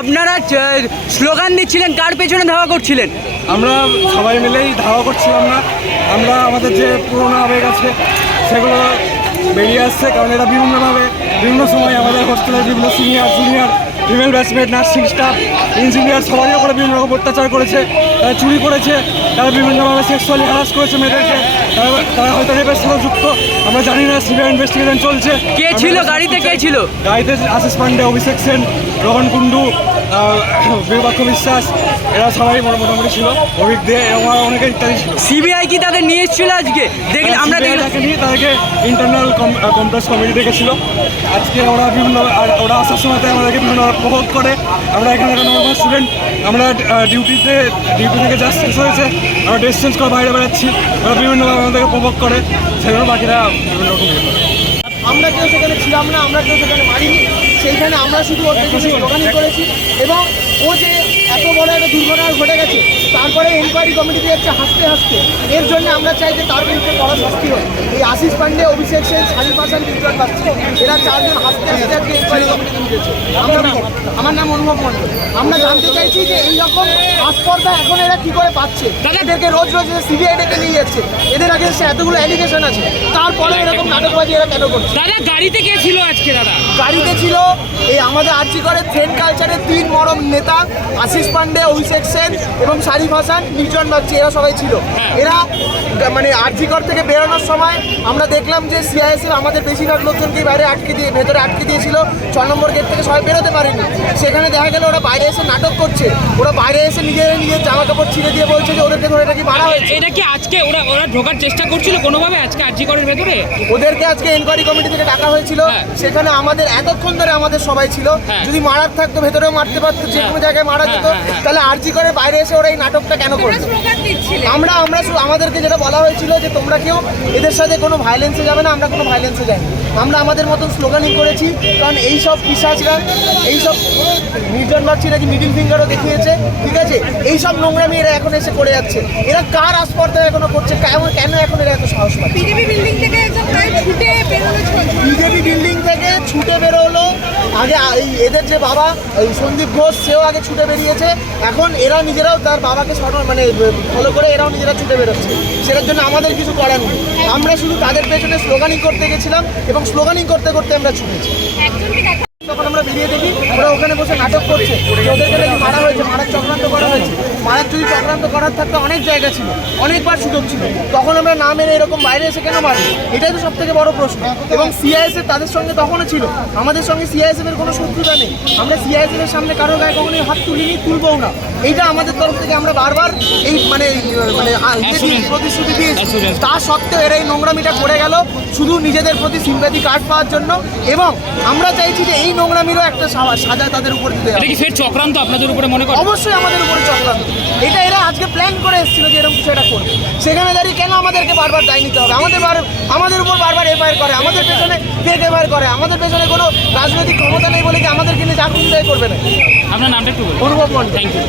আপনারা স্লোগান দিচ্ছিলেন, কার পেছনে ধাওয়া করছিলেন? আমরা সবাই মিলেই ধাওয়া করছিলাম না। আমরা, আমাদের যে পুরোনো আবেগ আছে, সেগুলো বেরিয়ে আসছে, কারণ এটা বিভিন্নভাবে, বিভিন্ন সময় আমাদের হোস্টেলের বিভিন্ন senior junior female batchmate nursing staff engineer সবাই ওপরে বিভিন্ন রকম অত্যাচার করেছে, তারা চুরি করেছে, তারা বিভিন্নভাবে সেক্সুয়ালি হারাস করেছে মেয়েদেরকে। তারা তারা হয়তো রেপের সাথে যুক্ত। আমরা জানি না সিভিয়ার ইনভেস্টিগেশন চলছে। কে ছিল? গাড়িতে কে ছিল? গাড়িতে আশিস পান্ডে অভিষেক সেন রোহন কুন্ডু বিবাক্ষ বিশ্বাস এরা সবাই মোটা- মোটামুটি ছিল। অভিক দে এবং অনেকে ইত্যাদি ছিল। সিবিআই কি তাদের নিয়ে এসেছিল আজকে? দেখলে আমরা দেখলাম নিয়ে তাদেরকে ইন্টারনাল কমপ্লেক্স কমিটি ডেকেছিল। আজকে ওরা বিভিন্ন ওরা আসার সময় আমাদেরকে বিভিন্ন প্রভোগ করে। আমরা এখানে একটা নর্মাল স্টুডেন্ট আমরা ডিউটিতে ডিউটি থেকে যা শেষ হয়েছে। আমরা চেঞ্জ করে বাইরে বেড়াচ্ছি। ওরা বিভিন্নভাবে আমাদেরকে প্রভোগ করে সেখানে বাকিরা বিভিন্ন রকম ইয়ে আমরা কেউ সেখানে ছিলাম না আমরা কেউ সেখানে মারিনি। সেইখানে আমরা শুধু ওর স্লোগানই করেছি। এবং ও যে বড় একটা দুর্ঘটনা ঘটে গেছে। তারপরে এনকোয়ারি কমিটিতে যাচ্ছে হাসতে হাসতে। এর জন্য আমরা চাই যে তার বিরুদ্ধে কড়া শাস্তি হয় এই আশিস পান্ডে অভিষেক সেন সাহিল পাশান তিনজন পাচ্ছে এরা চারজন হাসতে হাসতে আজকে এনকোয়ারি কমিটিতে নিয়েছে আমরা নাম অনুভব মণ্ডল। আমরা জানতে চাইছি যে এই রকম আস্পর্ধা এখন এরা কি করে পাচ্ছে? এদেরকে রোজ রোজ সিবিআই ডেকে নিয়ে যাচ্ছে। এদের আগে সে এতগুলো অ্যালিগেশন আছে। তারপরে এরকম নাটকবাজি এরা কেন করছে? দাদা গাড়িতে কে ছিল আজকে দাদা? গাড়িতে ছিল এই আমাদের আর্জি করে ট্রেন কালচারের তিন মরম নেতা আশিস পান্ডে অভিষেক সেন এবং শারিফ হাসান নির্জন বাগচি এরা সবাই ছিল। এরা গা- মানে আর্জিকর থেকে বেরোনোর সময় আমরা দেখলাম যে সিআইএসএফ আমাদের বেশিরভাগ লোকজনকে বাইরে আটকে দিয়ে ভেতরে আটকে দিয়েছিল। ছ নম্বর গেট থেকে সবাই বেরোতে পারেনি। সেখানে দেখা গেল ওরা বাইরে এসে নাটক করছে। ওরা বাইরে এসে নিজের নিজের জামা কাপড় ছিঁড়ে দিয়ে বলছে যে ওদেরকে ধরে নাকি মারা হয়েছে। এটা কি আজকে ওরা ওরা ঢোকার চেষ্টা করছিল কোনোভাবে আজকে আরজিকরের ভেতরে? ওদেরকে আজকে এনকোয়ারি কমিটি থেকে ডাকা হয়েছিল। হ্যাঁ। সেখানে আমাদের এতক্ষণ ধরে আমাদের সবাই ছিল। হ্যাঁ। যদি মারার থাকতো ভেতরেও মারতে পারতো যে কোনো জায়গায় মারা যেত। হ্যাঁ, হ্যাঁ, হ্যাঁ। তাহলে আরজি করে বাইরে এসে ওরা এই নাটকটা কেন করতো আমরা আমরা আমাদেরকে যেটা বলা হয়েছিল যে তোমরা কেউ এদের সাথে কোনো ভায়োলেন্সে যাবে না আমরা কোনো ভায়োলেন্সে যাইনি। আমরা আমাদের মতন স্লোগানই করেছি কারণ এই সব পিসাচরা এই সব নির্জন বাচ্চি নাকি মিডিল ফিঙ্গারও দেখিয়েছে ঠিক আছে? এই সব নোংরামি এরা এখন এসে করে যাচ্ছে। এরা কার আস্পর্ধা এখনও করছে? কেন কেন এখন এরা এত সাহস পাচ্ছে? আগে এই এদের যে বাবা সন্দীপ ঘোষ, সেও আগে ছুটে বেরিয়েছে। এখন এরা নিজেরাও তার বাবাকে স্মরণ মানে ফলো করে এরাও নিজেরা ছুটে বেরোচ্ছে। সেটার জন্য আমাদের কিছু করার নেই। আমরা শুধু তাদের পেছনে স্লোগানিং করতে গেছিলাম এবং স্লোগানিং করতে করতে আমরা ছুটেছি। তখন আমরা বেরিয়ে দেখি ওরা ওখানে বসে নাটক করছে। ওদেরকে নাকি মারা হয়েছে মারার চক্রান্ত করা হয়েছে। মারার যদি চক্রান্ত করার থাকতে অনেক জায়গা ছিল অনেকবার সুযোগ ছিল। তখন আমরা না মেরে এরকম বাইরে এসে কেন মারি এটাই তো সব থেকে বড় প্রশ্ন। এবং সিআইএসএফ তাদের সঙ্গে তখনও ছিল। আমাদের সঙ্গে সিআইএসএফ এর কোনো শত্রুতা নেই। আমরা সিআইএসএফ এর সামনে কারও গায়ে কখনোই হাত তুলিনি তুলবও না। এইটা আমাদের তরফ থেকে আমরা বারবার এই মানে মানে প্রতিশ্রুতি দিয়েছি। তা সত্ত্বেও এরা এই নোংরামিটা করে গেল। শুধু নিজেদের প্রতি সিম্প্যাথি কার্ড পাওয়ার জন্য। এবং আমরা চাইছি যে এই নোংরামিরও একটা সাজা তাদের উপর দিতে এটা কি ফের চক্রান্ত আপনাদের উপরে মনে করেন অবশ্যই আমাদের উপরে চক্রান্ত। এটা এরা আজকে প্ল্যান করে এসেছিল যে এরকম সেটা করবে। সেখানে দাঁড়িয়ে কেন আমাদেরকে বারবার দায় নিতে হবে? আমাদের বার আমাদের উপর বারবার এফআইআর করে আমাদের পেছনে ফেক এফআইআর করে আমাদের পেছনে কোনো রাজনৈতিক ক্ষমতা নেই বলে কি আমাদেরকে নিয়ে চাকরি করবে না আপনার নামটা একটু বলুন। অনুভব মন্ডল থ্যাংক ইউ